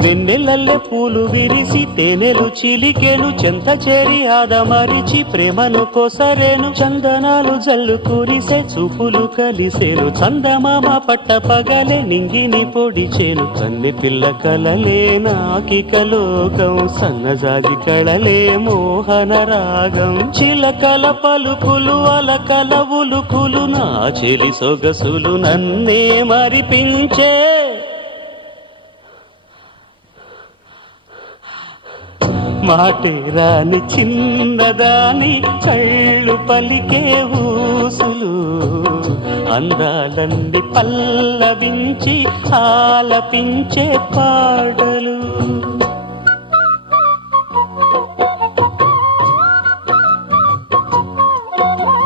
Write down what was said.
వెన్నెలల్లె పూలు విరిసి తేనెలు చిలికెను చెంత చేరి ఆదమరిచి ప్రేమను కొసరేను చందనాలు జల్లు కురిసే చూపులు కలిసేను చందమామ పట్ట పగలే నింగిని పొడిచేను కన్నె పిల్ల కలలే నాకిక లోకం సన్నజాజి కళలే మోహన రాగం చిలకల పలుకులు అలకల ఉలుకులు నా చెలి సొగసులు నన్నే మరిపించే మాటే రాని చిన్నదాని కళ్ళు పలికే ఊసులు అందాలన్నీ పల్లవించి ఆలపించే పాటలు